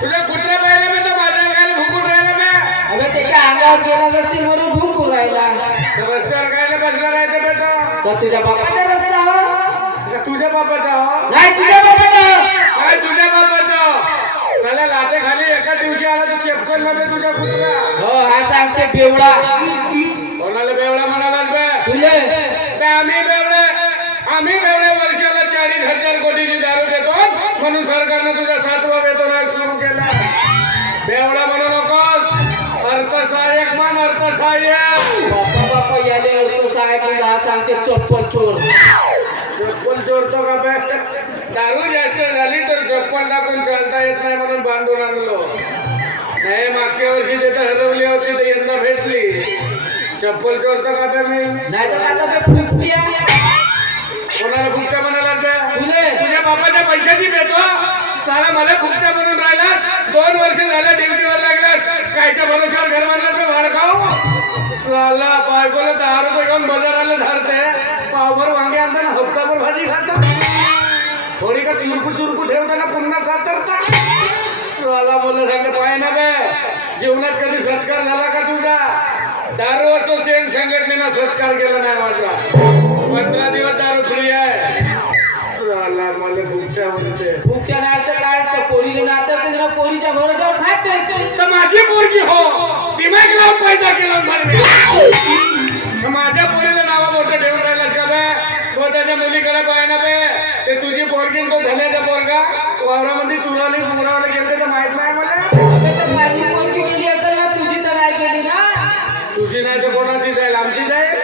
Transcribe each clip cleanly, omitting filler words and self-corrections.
तुझा कुत्रा पाहिला मी तर माझ्या गायला भुकून राहिला मी. अबे त्याच्या अंगावर गेला नसतील म्हणून भुंकून राहिला. तर रस्त्यावर गायला बसला नाही तर बेटा. तर तुझ्या बापाचा रस्ता हो. का तुझ्या बापाचा हो? नाही तुझ्या बापाचा. काय तुझ्या बापाचा? साला लाटे खाली एका दिवशी आला तर चेपकन नव्हे तुझा कुत्रा. हो हा सांगते बेवडा. कोणाला बेवडा म्हणालास बे? तुझे बे आम्ही बेवडे वर्षाला 40,000 कोटीची दारू देतो म्हणून सरकारनं तुझा 7वा वेतन आयोग सुरू केला. बेवडा म्हणू नकोस. अर्थसहाय्यक म्हण अर्थसहाय्यक. बापा याले अर्थ साहेब हा सांगते चप्पल चोर. चप्पल चोरतो का बे? दारू जास्त झाली तर चप्पल टाकून चालता येत नाही म्हणून बांधून आणलो. नाही मागच्या वर्षी तिथं हरवली होती तर यंदा भेटली. चप्पल चोरतो का बे मी? नाही तर आता बे फुटत्या. कोणाला फुकटा म्हणाला बे? तुले तुझ्या बापाच्या पैशाची भेटो. साला मला फुकटा म्हणून राहिलास. 2 वर्ष झालं ड्युटीवर लागलास. कायच्या भरोशावर घर बांधलं बे वाडखाऊ? साला बायकोला 10 रुपये घेऊन बाजाराला धाडते. पावभर वांगे आणताना हप्ताभर भाजी खाता. थोडी का चुरकू ठेवताना पुन्हा सातरता. साला बोलला सांगे पाय ना बे. जीवनात कधी सत्कार झाला का तुझा? दारू असोसिएशन संघटनेनं सत्कार केला नाही माझा. 15 दिवस दारू फ्री आहे. साला मला भुकट्या म्हणते. फुटत्या नाही तर काय तर पोरीला नातं तर पोरीच्या घराजवळ खात नाही. तर माझी पोरगी हो. दिमाग लावून पैदा केला मला. माझ्या पोरीला नावा मोठं ठेवून राहिलास का बे? स्वतःच्या मुलीकडे पाय ना बे. ते तुझी पोरगी तो धन्याचा पोरगा वावरामध्ये तुराने पुरावला गेलं तर माहित नाही मला. तर माझी पोरगी गेली असेल ना तुझी तर नाही गेली ना. तुझी नाही तर कोणाची जाईल? आमची जाईल.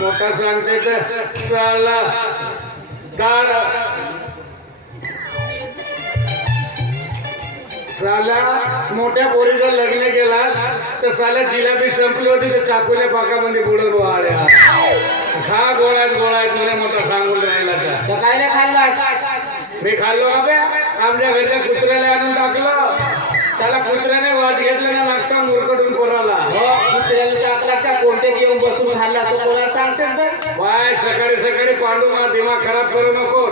मोठा सांगते तर साला दार साला मोठ्या पोरीचं लग्न केला तर साला जिलाबी संपली होती तर चाकूल्या पाकामध्ये बुडून वाळ्या. खा गोळ्यात म्हणे मोठा सांगून राहिला. तर काय नाही खाल्ला. मी खाल्लो का बे? आमच्या घरच्या कुत्र्याला आणून टाकलं. त्याला कुत्र्याने वाज घेतला ना लागता मुरकडून पोराला. हो कुत्र्याला टाकला का कोणते घेऊन बसून खाल्ला तो कोणाला सांगतेस बे? बाय सकाळी पांडू मला दिमाग खराब करू नको.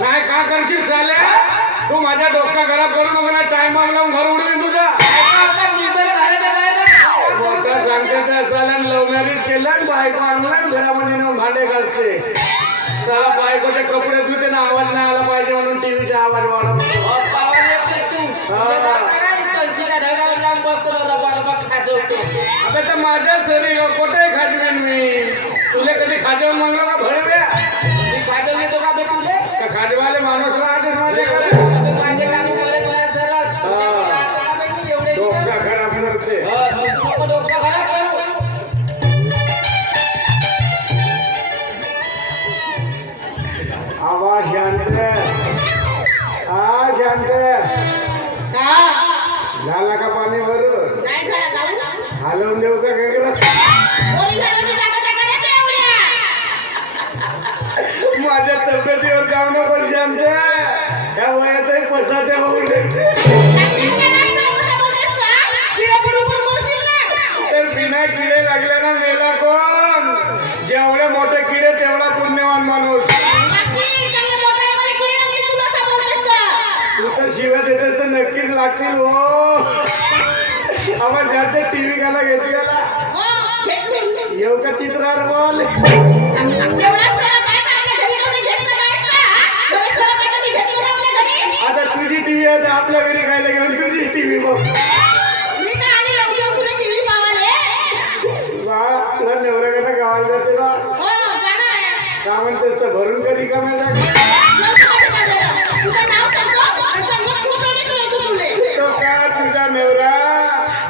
नाही का करशील साल्या? तू माझ्या डोक्या खराब करू नको ना. टाइम लावून घर उडवीन तुझा. मोठा सांगते त्या साल्यानं लव्ह मॅरेज केलं आणि बायको आणला घरामध्ये नेऊन भांडे घालते. साला बायकोचे कपडे धुते ना आवाज नाही आला पाहिजे म्हणून टीव्हीचा आवाज वाढवतो. आता तर माझ्या शरीर कुठे खाजवेन मी. तुला कधी खाजवून म्हणलं का भरव्या? खाजवाले माणूस राहतेस माझ्याकडे. डोक्या खराब करते. आवाज शांत. हा शांत झाला का पाणी भरून? हलवून देऊ का गगरा? माझ्या तब्येतीवर जाऊ नको शांत. या वयातही पसाच्या होऊन शकते. तर बिना किडे लागले ना मेला कोण? जेवढे मोठे किडे तेवढा पुण्यवान माणूस. तू तर शिव्या देतेस तर नक्कीच लागतील हो. आवाज जाते टीव्ही गाला घेतलेला. येऊ का चित्रावर बोल. आता तुझी टीव्ही आहे तर आपल्या घरी खायला घेऊन तुझी टीव्ही बघ. तुला नवऱ्याकडे गावाला जाते ना का म्हणतेस तर भरून कधी कमायला. तो का तुझा नवरा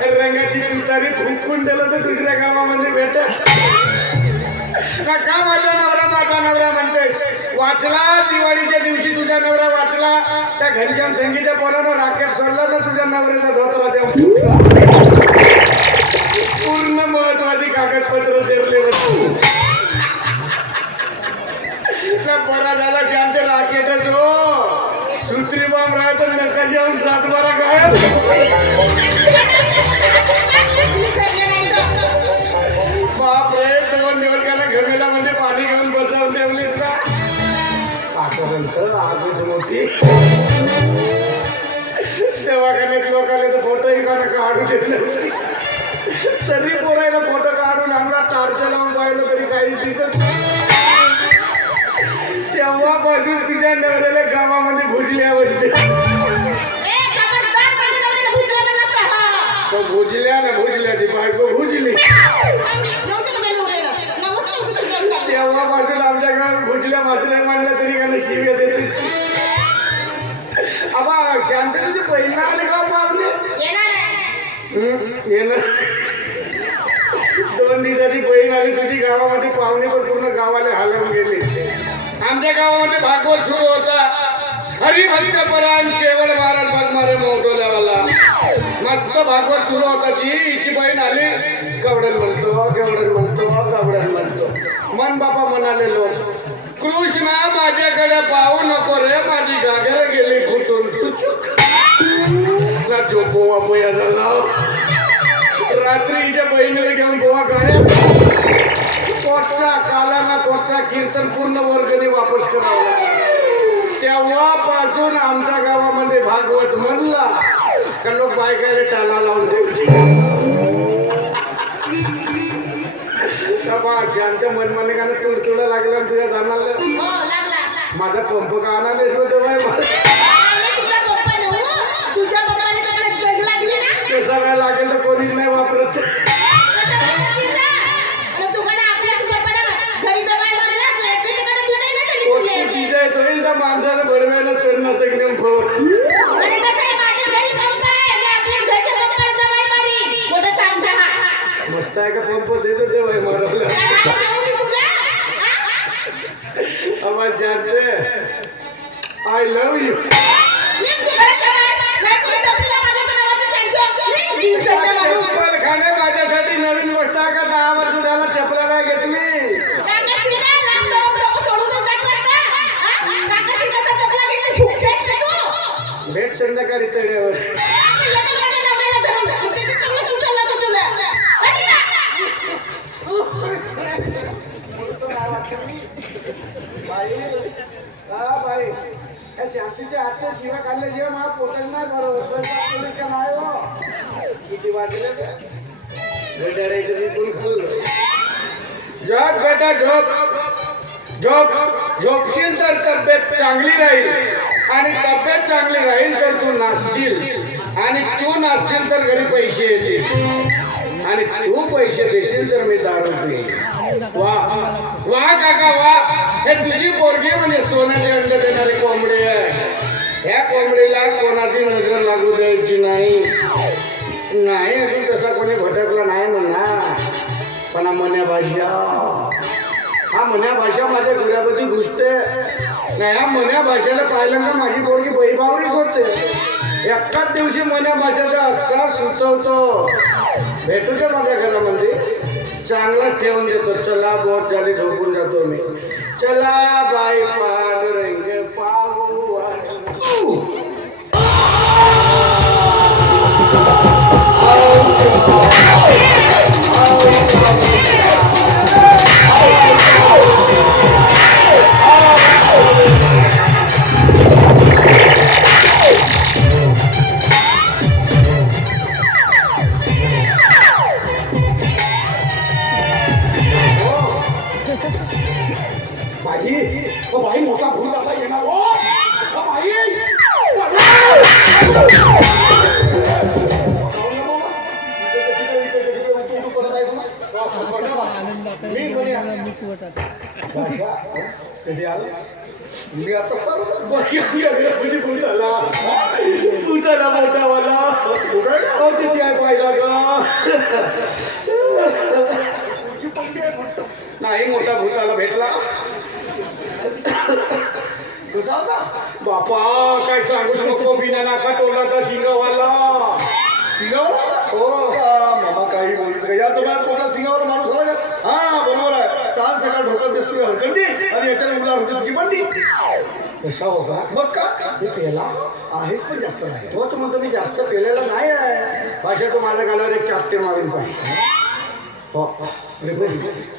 रंगाची तुतारी फुंकून दिलं तर दुसऱ्या गावामध्ये भेटत का? माझा नवरा म्हणतेस. वाचला दिवाळीच्या दिवशी तुझा नवरा वाचला. त्या घनश्याम संगीच्या पोरानं राखेत सोडलं ना तुझ्या नवऱ्याचा धोतरा देऊन पूर्ण महत्वाची कागदपत्र देरले होते. बरा झाला शांत राखेतच हो. सुत्री बॉम्ब राहतो नका जेवण 7-12 गायब. बाप रे 2 दिवसाला घमेला म्हणजे पाणी घेऊन बसवून ठेवलीस ना. आतापर्यंत आजच मोठी देत नव्हती. तरी पोरायला फोटो काढून आणला, टार्च लावून पाहिलं तरी काही दिसत नाही. तेव्हापासून तुझ्या नवऱ्याला गावामध्ये भुजल्या बसते. तो भुजल्या ती बायको भुजली. तेव्हापासून आमच्या गावात भुजल्या मासऱ्या म्हणलं तरी का शिव्या देते. आबा शांत तुझी बहीण आले का पाहुणे? येणार. 2 दिवसाची बहीण आली तुझी गावामध्ये, पाहुणे पण पूर्ण गावाला हलवून गेले. आमच्या गावामध्ये भागवत सुरू होता. हरिभक्त परायण केवळ महाराज बगमारे मोठोल्यावाला मस्त भागवत सुरू होता. जी हिची बहीण आली, गवडण म्हणतो. मन बापा म्हणाले लोक, कृष्णा माझ्याकडे पाहू नको रे, माझी गागर गेली फुटून. ना जो गोवा पोया झाला. रात्री हिच्या बहिणीला घेऊन गोवा गाड्या कोटचा कालाना कोटचा कीर्तन पूर्ण वर्गणी वापस करावं लागला. तेव्हापासून आमच्या गावामध्ये भागवत म्हणला का लोक बायकायला टाला लावून द्यायची. शांत मनमाने का तुडतुडा लागला तुझ्या धानाला. माझा पंप का आणालेस होतो बाय. कसा काय लागेल तर कोणीच नाही वापरत. माणसानं बडव्याला चढणं सगळं मस्त आहे का पंप देतो ते भाई मारायला. आवाज शांते, आय लव्ह यू. खाणे माझ्यासाठी नवीन गोष्ट आहे का? 10 वर्ष झाला चपला नाही घेतली. भेट संध्याकाळी तळ्यावर. बाई या शांतीचे आत्ते शिवा काढले जेव्हा मला पोटात नाही बरोबर नाही हो. किती वाजले खाल्लं. झोप बेटा झोपशील तर तब्येत चांगली राहील, आणि तब्येत चांगली राहील तर तू नाचशील, आणि तू नाचशील तर घरी पैसे येतील, आणि तू पैसे देशील तर मी दारू पिईन. वा वा काका वा. हे तुझी पोरगी म्हणजे सोन्याचे अंड देणारी कोंबडी आहे. ह्या कोंबडीला कोणाची नजर लागू द्यायची नाही. अजून तसा कोणी भटकला नाही म्हणा. पण मन्या भाषा माझ्या घरामध्ये घुसते नाही. ह्या मन्या भाषेला पाहिलं का माझी पोरगी बैबावरीच होते. एकाच दिवशी मन्या भाषेचा असा सुचवतो. भेटू दे माझ्या घरामध्ये, चांगलाच ठेवून देतो. चला बहुत झाली, झोपून जातो मी. चला बाई पांडुरंग पाहू. बाई मोठा भूत आता येणार. कधी आला मी आता उतारा मोठावाला किती आहे पाहिला का? नाही मोठा भूताला भेटला. कसा होता बापा? काय सांगू नको. बिना नाका टोलाचा शिंगावाला. हो मामा काही बोलतो का? या तुम्हाला कोणा सिंगावर माणूस हवा का? हा बरोबर आहे. साल सकाळ ढोकत दिसतोय हरकंडी, आणि याच्याने उडला होती तुझी बंडी. कसा होता मग का? पेला आहेस पण जास्त नाही. तोच म्हणतो मी जास्त पेलेला नाही आहे. भाषा तो माझ्या गालावर एक चापटीर मारून पाहिजे. हो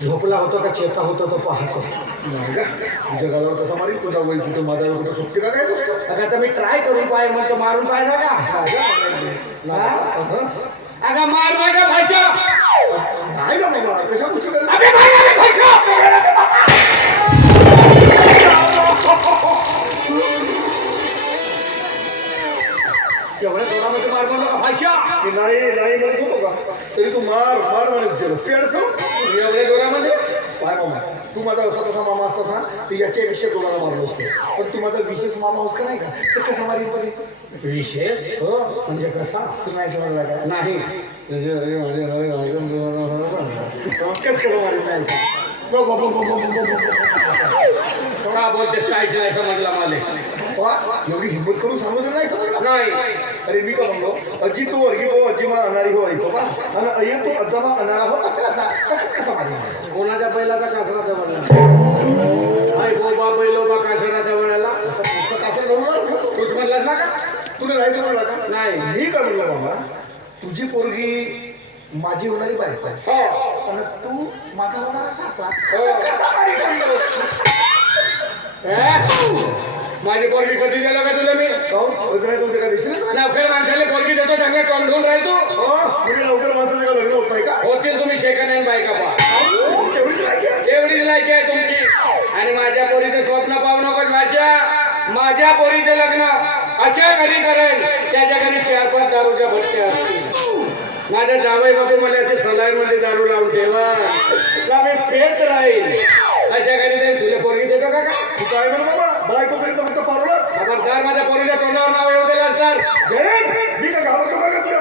झोपला होता का चेता होता तो पाहतो. नाही का तुझ्या गालावर कसा मारी? तुझा वय कुठं माझ्यावर कुठं सुट्टी का काय? आता मी ट्राय करून पाहिजे म्हणतो. मारून पाहिजे का? अगं मार का भाषा नाही का बाबा कशा गोष्टी करत अबे मार भाषा एवढ्या जोरामध्ये मार का भाषा नाही नाही म्हणत होतो का तरी तू मार मार म्हणत गेलो पेड समज एवढ्या जोरामध्ये काय मामा तू माझा असा तसा मामा असता सांग तर याच्यापेक्षा जोराला मारलो असतो पण तू माझा विशेष मामा होस का नाही का ते कसं मारी पडे विशेष हो म्हणजे कसा तू नाही समजला का नाही कसं मारी नाही का का बोलतेस काहीच नाही समजला मला एवढी हिंमत करून सांगून नाही समजला नाही अरे मी का म्हणलो अजी तू वर्गी हो अजी मा अनारी हो ऐको बा आणि अय्या तू अज्जामा अनारा हो असं कसा कसा मारी कोणाच्या बैलाचा कासरा जवळ आई बोबा बैलोबा कासराच्या वळाला कसं करून तूच म्हणलास ना का तुला नाही समजला का नाही मी का म्हणलं बाबा तुझी पोरगी माझी होणारी बायको आहे हो आणि तू माझा होणारा सासा हो. कसा मारी पडलो? माझी पोरगी कधी दिलं का तुला मी काहून? वजनात तुमच्या काय दिसलं नाही? नवकर माणसाला पोरगी देतो चांगला टॉन घेऊन राहतो हो, म्हणजे लवकर माणसाचं का लग्न होत नाही का होतील तुम्ही सेकंड हँड बायका पहा तेवढीच लायकी आहे. एवढी लायकी आहे तुमची आणि माझ्या पोरीचं स्वप्न पाहू नकोस भाषा माझ्या पोरीचं लग्न अशा घरी करेल त्याच्या घरी 4-5 दारूच्या भट्ट्या असतील माझ्या जावई बाबू मला असे सलाईनमध्ये दारू लावून ठेवा मी पेट राहील अशा घरी नाही तुला पोरगी देतो का तू काय म्हणू बाबा बायको करीत फक्त पारवलंच खबरदार माझ्या पोरीच्या तोंडावर नाव येऊ दिलं असणार मी का घाबरतो का तुला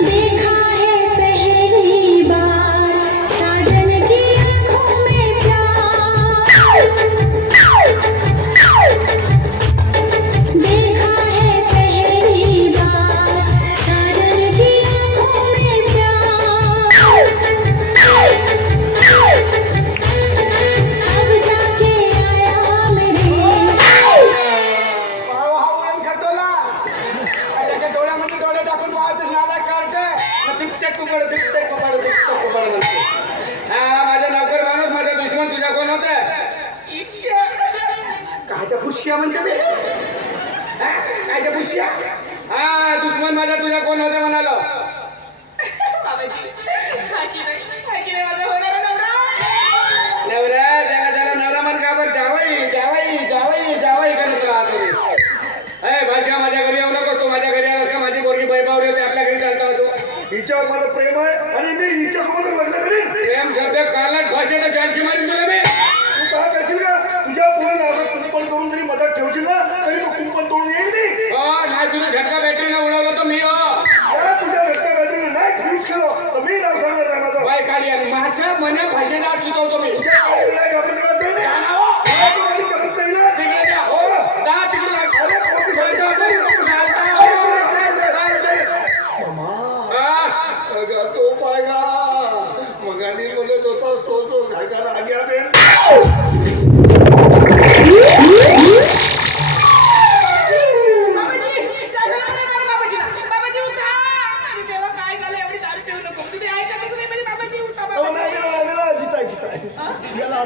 देखा है पहली बार साजन की आंखों में प्यार देखा है पहली बार साजन की आंखों में प्यार अब जाके आया मेरे डोळ्यामध्ये डोळे टाकून पाहतच नाला काढते माझा नौकर माणूस माझा दुश्मन तुझ्या कोण होत कायच्या पुष्या म्हणते मी कायच्या पुष्या हा दुश्मन माझा तुझ्या कोण होते म्हणालो नवरा त्याला त्याला नवरा म्हण का बरं जावाई जावाई जावाई जावाई करत राहतो अय भाषा माझ्या घरी येऊ नको तू माझ्या घरी आलास का माझी पोरगी बैबावली होती आपल्या घरी चालता होतो हिच्यावर माझं प्रेम आहे आणि मी हिच्यासोबत लग्न करीन प्रेम शब्द कालच भाषेचा 400 मारून तुला मी तू काय करशील का तुझ्या पुढे नावाचं कुंपण करून जरी मदत ठेवशील ना तरी तो कुंपण तोडून येईल मी हो नाही तुला झटका बॅटरीने उडवलं तर मी हो त्याला तुझ्या घरच्या गाडीने नाही फ्यूज केलं तर मी नाव सांगणार आहे माझं बाय खाली आणि माझ्या मना भाषेने आज शिकवतो मी तुझ्या गाडीला नाही घाबरत का ते? काय नाव हो? काय तू गाडी करत नाही ना? तिकडे द्या. हो. जा तिकडे लाग. अरे, कोणती गाडी चालता, चालते? चालता. मामा, हा. अगं तो पायगा मगानी बोलत होता तो घायकाला आग्या बे जिताय जिताय याला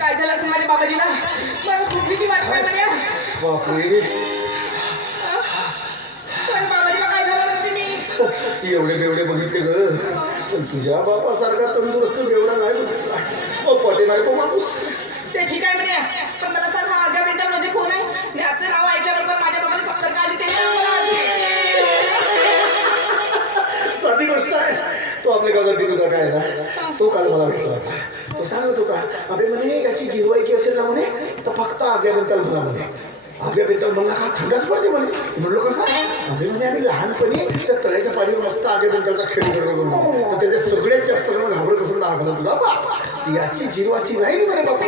काय झालं असं माझ्या बाबाजीला मला खूप भीती वाटते मला बापरे पण बाबाजीला काय झालं म्हणते मी एवढे बेवडे बघितले ग पण तुझ्या बापासारखा तंदुरुस्त बेवडा नाही बघितला मग पटे नाही तो माणूस ते ठीक आहे म्हणे पण मला सांग हा आग्या बेटा म्हणजे कोण आहे याचं नाव ऐकल्याबरोबर माझ्या बाबाला चक्कर का आली ते साधी गोष्ट आहे तो आपल्या गावात गेलो होता काय ना तो काल मला भेटला होता तो सांगत होता अबे म्हणे याची जिरवायची असेल ना म्हणे तर फक्त आग्याबद्दल मला म्हणे आग्याबद्दल मला का थंडाच पडते म्हणे म्हणलो कसं अबे म्हणे आम्ही लहानपणी त्या तळ्याच्या पाणीवर मस्त आग्याबद्दलचा खेळ करत होतो तर त्याच्यात सगळ्यात जास्त मला घाबरत असेल तर आगला तुला बा याची जिरवाची राहील म्हणे बाबा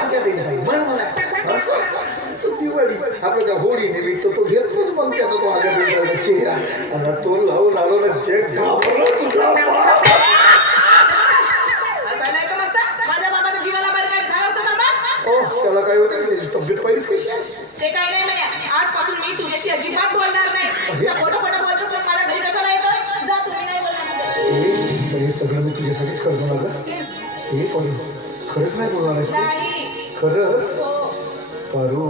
आग्याबद्दल राहील म्हण म्हणा असं तो दिवाळी आपल्या त्या होळी निमित्त तो घेतोच मग त्याचा तो आग्याबद्दलचा चेहरा आणि तो लावून आलो ना जग घाबरलं तुझा बाप असायला येतं मस्त माझ्या बाबाच्या जीवाला बाहेर काय झालं असतं का बा त्याला काय होतं तब्येत पाहिलीस कशी आहे? ते काय नाही म्हणे आजपासून मी तुझ्याशी अजिबात बोलणार नाही खोटं खोटं बोलतोस तर मला घरी कशाला येतोय जा तुम्ही नाही बोलणार हे सगळं मी तुझ्यासाठीच करतो ना ग. हे पण खरंच नाही बोलणार आहेस तू? नाही खरंच हो पारू